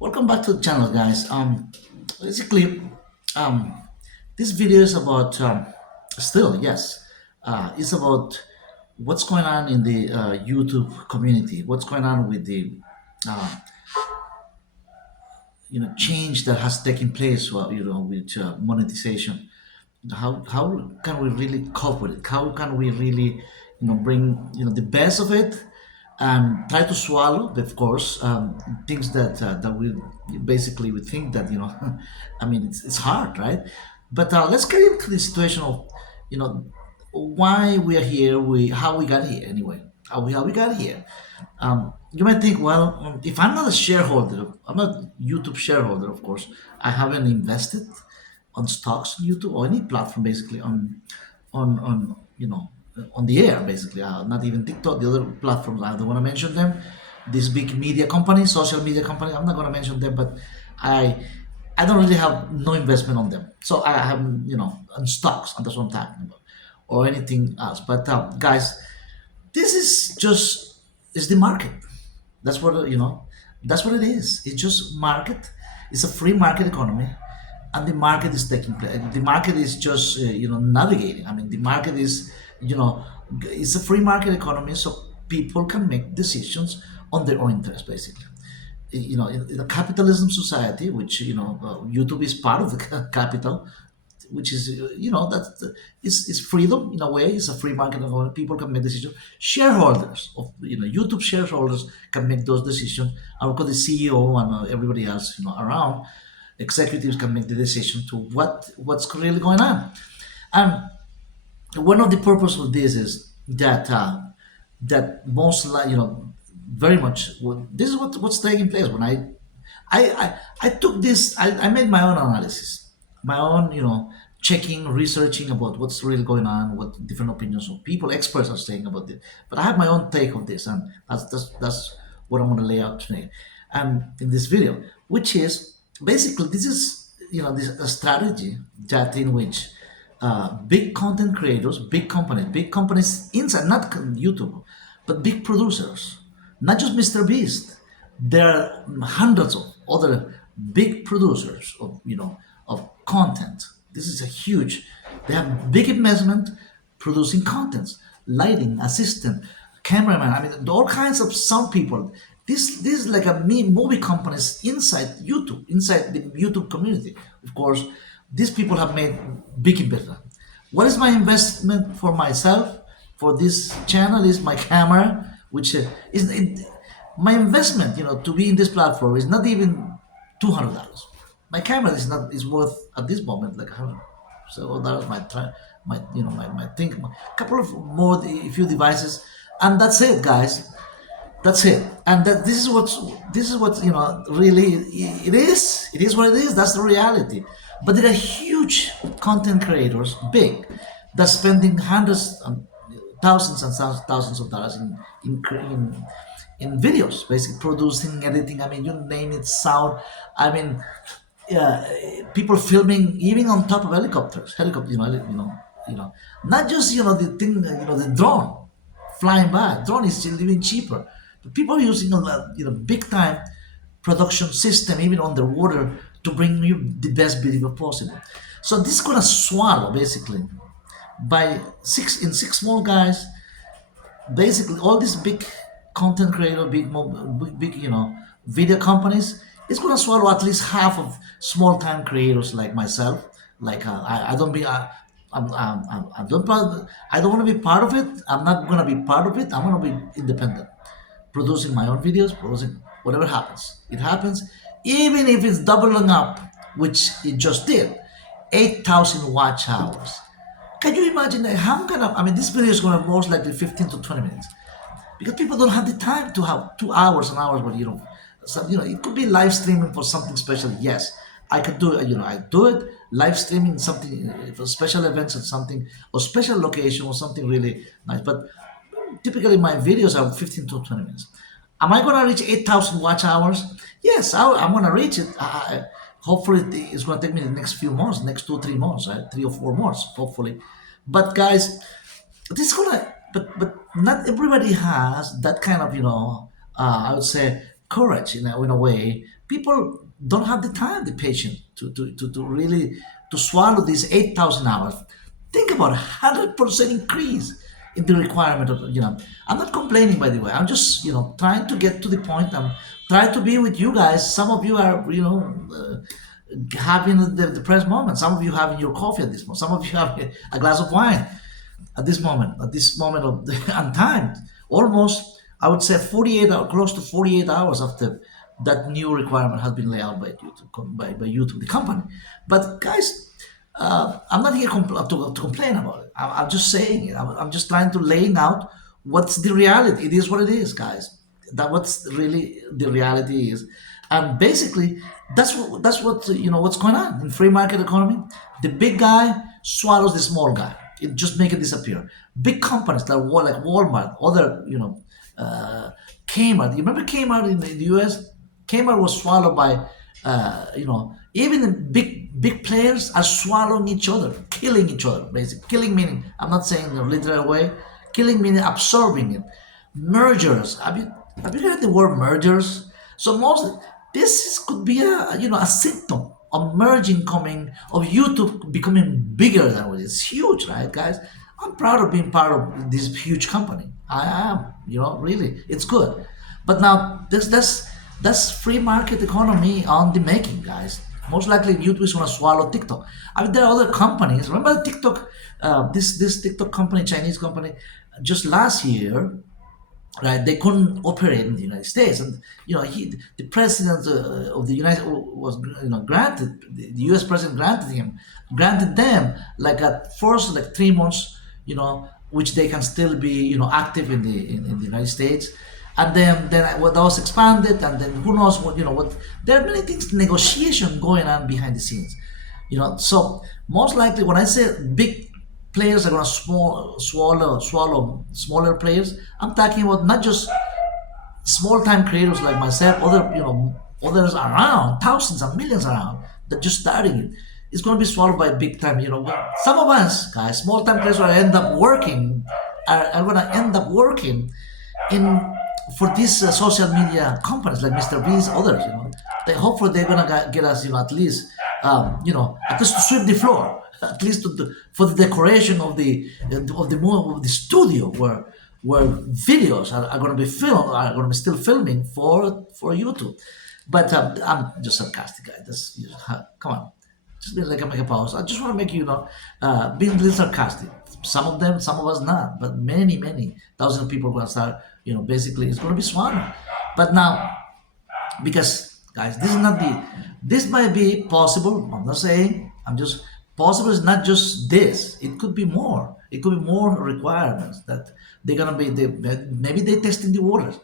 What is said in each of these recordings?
Welcome back to the channel, guys. Basically, um, this video is about still, yes, it's about what's going on in the YouTube community. What's going on with the uh, change that has taken place, with monetization. How can we really cope with it? How can we really bring the best of it and try to swallow, of course, things that we basically we think that I mean it's hard, right? But let's get into the situation of you know why we are here, we how we got here anyway, how we got here. You might think, well, if I'm not a shareholder, I'm not YouTube shareholder, of course. I haven't invested on stocks on YouTube or any platform basically on on the air basically. Not even TikTok, the other platforms. I don't want to mention them. These big media companies, social media companies. I'm not going to mention them, but I I don't really have no investment on them. So I have on stocks, and that's what I'm talking about, or anything else. But guys, this is just is the market. That's what That's what it is. It's just market. It's a free market economy, and the market is taking place. The market is just navigating. I mean, the market is you know it's a free market economy, so people can make decisions on their own interest, basically. In a capitalism society, which YouTube is part of the capital, which is that is freedom in a way. It's a free market economy. People can make decisions. Shareholders of YouTube shareholders can make those decisions, and of course the CEO and everybody else around executives can make the decision to what's really going on. And one of the purpose of this is that most very much this is what's taking place when I took this. I made my own analysis, my own checking, researching about what's really going on, what different opinions of people, experts are saying about it. But I have my own take of this, and that's what I'm going to lay out today, in this video, which is basically this is this a strategy that in which big content creators, big companies inside, not YouTube, but big producers, not just Mr. Beast. There are hundreds of other big producers of content. This is a huge. They have big investment producing contents, lighting, assistant, cameraman. I mean, all kinds of sound people. This is like a movie companies inside YouTube, inside the YouTube community. Of course, these people have made big investment. What is my investment for myself for this channel is my camera, which is my investment. To be in this platform is not even $200. My camera is worth at this moment like $100. So that was my thing, a couple of more, a few devices, and that's it, guys. That's it. And this is what really it is. It is what it is. That's the reality. But there are huge content creators, big, that's spending hundreds and thousands and thousands of dollars in videos, basically producing, editing. I mean, you name it, sound. I mean, people filming even on top of helicopters. Not just the thing, the drone flying by. Drone is still even cheaper. But people are using big time production system even underwater to bring you the best video possible. So this is gonna swallow basically by six small guys. Basically, all these big content creator, big video companies, it's gonna swallow at least half of small time creators like myself. Like I don't be. I don't want to be part of it. I'm not gonna be part of it. I'm gonna be independent, producing my own videos, producing whatever happens. It happens, even if it's doubling up, which it just did, 8,000 watch hours. Can you imagine that? How gonna? I mean, this video is gonna most likely 15 to 20 minutes because people don't have the time to have 2 hours and hours. But so it could be live streaming for something special. Yes, I could do it. I do it live streaming something for special events and something or special location or something really nice. But typically my videos are 15 to 20 minutes. Am I gonna reach 8,000 watch hours? Yes, I'm gonna reach it. Hopefully, it's gonna take me the next few months, next 2 3 months, right? 3 or 4 months, hopefully. But guys, this is gonna. But not everybody has that kind of I would say courage in a way people don't have the time, the patience to really to swallow these 8,000 hours. Think about 100% increase in the requirement of, I'm not complaining, by the way. I'm just, trying to get to the point. I'm trying to be with you guys. Some of you are, having the depressed moment. Some of you having your coffee at this moment. Some of you have a glass of wine at this moment of and time, almost I would say 48 hours, close to 48 hours after that new requirement has been laid out by YouTube, by YouTube, the company. But guys, I'm not here to complain about it. I'm just saying it. I'm just trying to laying out what's the reality. It is what it is, guys. That what's really the reality is, and basically that's what what's going on in free market economy. The big guy swallows the small guy. It just make it disappear. Big companies like Walmart, other Kmart. You remember Kmart in the U.S. Kmart was swallowed by even the big players are swallowing each other, killing each other. Basically, killing meaning I'm not saying in a literal way. Killing meaning absorbing it. Mergers. Have you heard the word mergers? So most could be a symptom of merging coming of YouTube becoming bigger than what is huge, right, guys? I'm proud of being part of this huge company. I am, really, it's good. But now that's free market economy on the making, guys. Most likely YouTube is gonna swallow TikTok. I mean, there are other companies. Remember TikTok? This TikTok company, Chinese company, just last year, right? They couldn't operate in the United States, and the president of the United was granted the U.S. president granted them like at first like 3 months, which they can still be active in the United States, and then what that was expanded, and then who knows what there are many things negotiation going on behind the scenes, so most likely when I say big players are going to swallow smaller players. I'm talking about not just small time creators like myself, others around, thousands and millions around that just starting it. It's going to be swallowed by big time. Some of us guys, small time creators, are going to end up working in for these social media companies like Mr. Beast, others. They hopefully they're going to get us, at least to sweep the floor, at least for the decoration of the studio where videos are going to be filmed, are going to be still filming for YouTube. But I'm just sarcastic, guy. Come on, just be like I make a pause. I just want to make being a little sarcastic. Some of them, some of us not, but many thousands of people are going to start. Basically, it's going to be swallowed. But now, because guys, this might be possible. I'm not saying. I'm just possible is not just this. It could be more. It could be more requirements that they're gonna be. Maybe they're testing the waters.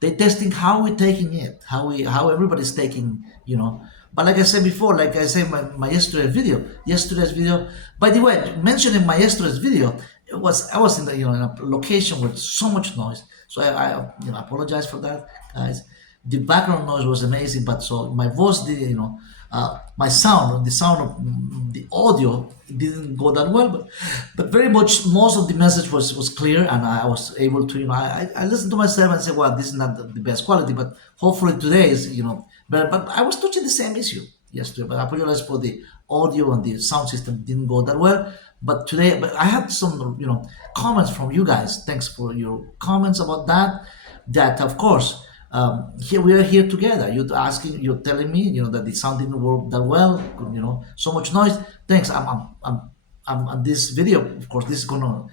They're testing how we're taking it, how everybody's taking. But like I said before, like I said my yesterday's video. By the way, mentioning my yesterday's video, I was in in a location with so much noise. So I apologize for that, guys. The background noise was amazing, but so my voice did, my sound, the sound of the audio didn't go that well, but very much most of the message was clear, and I was able to, I listened to myself and said, well, this is not the best quality, but hopefully today is, better. But I was touching the same issue yesterday, but I apologize for the audio and the sound system didn't go that well. But today, but I had some, comments from you guys. Thanks for your comments about that. That of course, here we are here together. You're telling me, that the sound didn't work that well. So much noise. Thanks. I'm on this video. Of course, this is going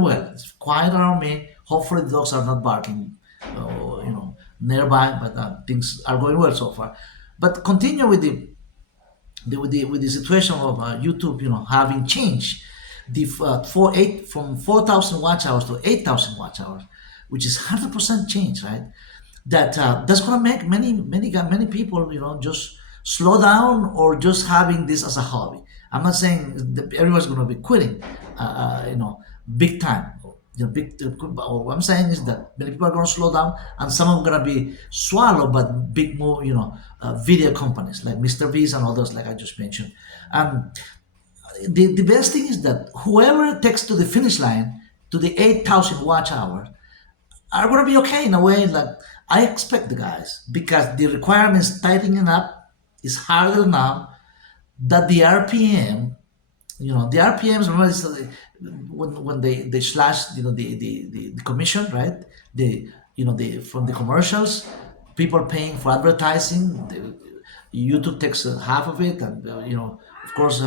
well. It's quiet around me. Hopefully, the dogs are not barking, nearby. But things are going well so far. But continue with the situation of YouTube, having changed from 4,000 watch hours to 8,000 watch hours, which is 100% change, right? That's gonna make many people, just slow down or just having this as a hobby. I'm not saying that everyone's gonna be quitting, big time. What I'm saying is that many people are gonna slow down, and some are gonna be swallowed by big more, video companies like Mr. Beast and others, like I just mentioned. The best thing is that whoever takes to the finish line to the 8,000 watch hours are going to be okay in a way. Like I expect the guys, because the requirements tightening up is harder now, that the RPM, the RPMs, remember this, when they slash, the commission, right? The the from the commercials, people paying for advertising, YouTube takes half of it, and of course,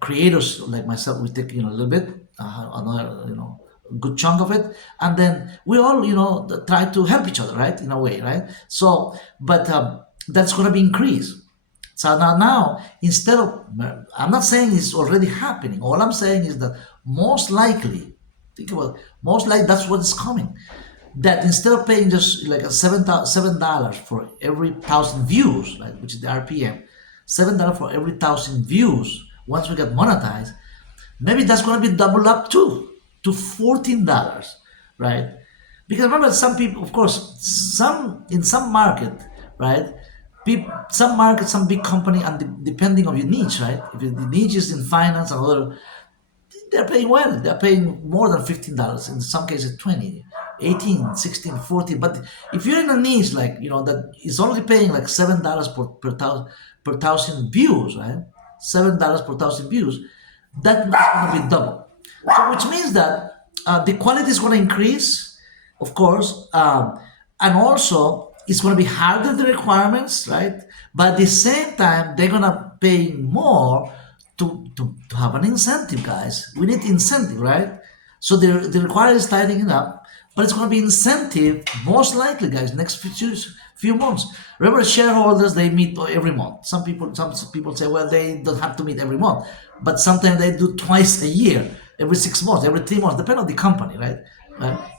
creators like myself, we take a little bit, another good chunk of it, and then we all try to help each other, right, in a way, right? So, but that's going to be increased. So now, instead of, I'm not saying it's already happening. All I'm saying is that most likely, think about it, most likely that's what is coming. That instead of paying just like a $7 for every 1,000 views, right, which is the RPM, $7 for every 1,000 views. Once we get monetized, maybe that's going to be doubled up too, to $14, right? Because remember, some people, of course, some in some market, right? Some market, some big company, and depending on your niche, right? If the niche is in finance and other, they're paying well. They're paying more than $15. In some cases, 20, 18, 16, 14. But if you're in a niche like that is only paying like $7 per thousand views, right? $7 per thousand views, that's going to be double. So which means that the quality is going to increase, of course, and also it's going to be harder, the requirements, right? But at the same time, they're going to pay more to have an incentive, guys. We need incentive, right? So the requirement is tightening up, but it's going to be incentive most likely, guys, next few months. Remember, shareholders, they meet every month. Some people say, well, they don't have to meet every month, but sometimes they do twice a year, every 6 months, every 3 months, depending on the company, right?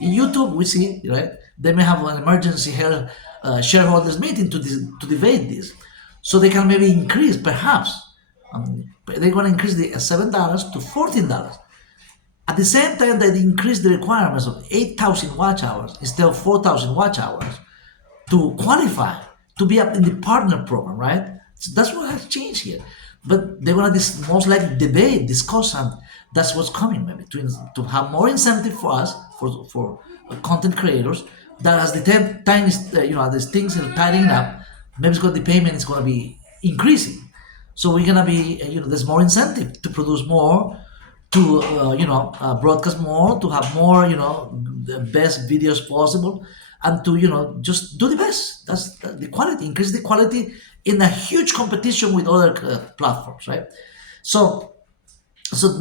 In YouTube, we see, right, they may have an emergency shareholders meeting to debate this, so they can maybe increase, perhaps. They're going to increase the $7 to $14. At the same time, they increase the requirements of 8,000 watch hours instead of 4,000 watch hours to qualify to be up in the partner program, right? So that's what has changed here. But they're gonna most likely debate, discuss, and that's what's coming, maybe to have more incentive for us, for content creators. That as the time is, these things are tightening up, maybe the payment is gonna be increasing. So we're gonna be, there's more incentive to produce more, to broadcast more, to have more, the best videos possible, and to just do the best. That's the quality, increase the quality in a huge competition with other platforms, right? So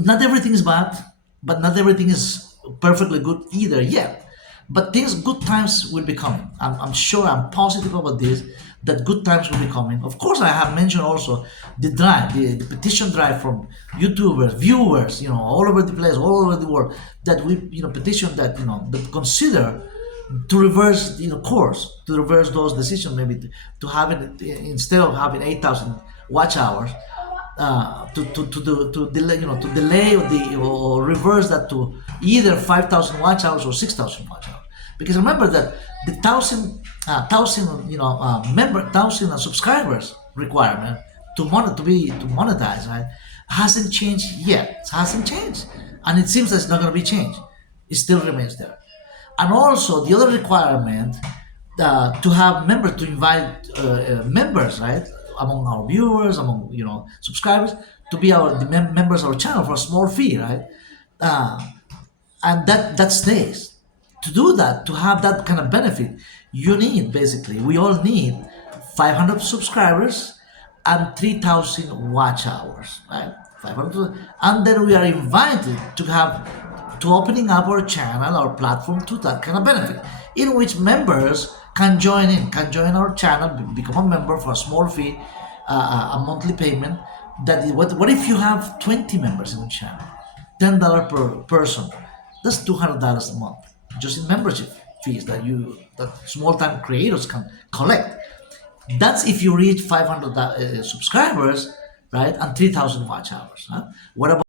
not everything is bad, but not everything is perfectly good either yet. But good times will be coming. I'm sure, I'm positive about this, that good times will be coming. Of course, I have mentioned also the drive, the petition drive from YouTubers, viewers, all over the place, all over the world, that we, petition that, that consider to reverse, course, to reverse those decisions, maybe to have it, instead of having 8,000 watch hours, to delay, or reverse that to either 5,000 watch hours or 6,000 watch hours. Because remember that the thousand subscribers requirement to monetize, right, hasn't changed yet. It hasn't changed, and it seems that it's not going to be changed. It still remains there. And also the other requirement, to have members, to invite members, right, among our viewers, among subscribers, to be the members of our channel for a small fee, right? And that stays. To do that, to have that kind of benefit, we all need 500 subscribers and 3,000 watch hours, right? 500, and then we are invited to opening up our channel, our platform, to that kind of benefit, in which members can join our channel, become a member for a small fee, a monthly payment. What if you have 20 members in the channel, $10 per person? That's $200 a month, just in membership fees that small time creators can collect. That's if you reach 500 subscribers, right, and 3,000 watch hours. Huh? What about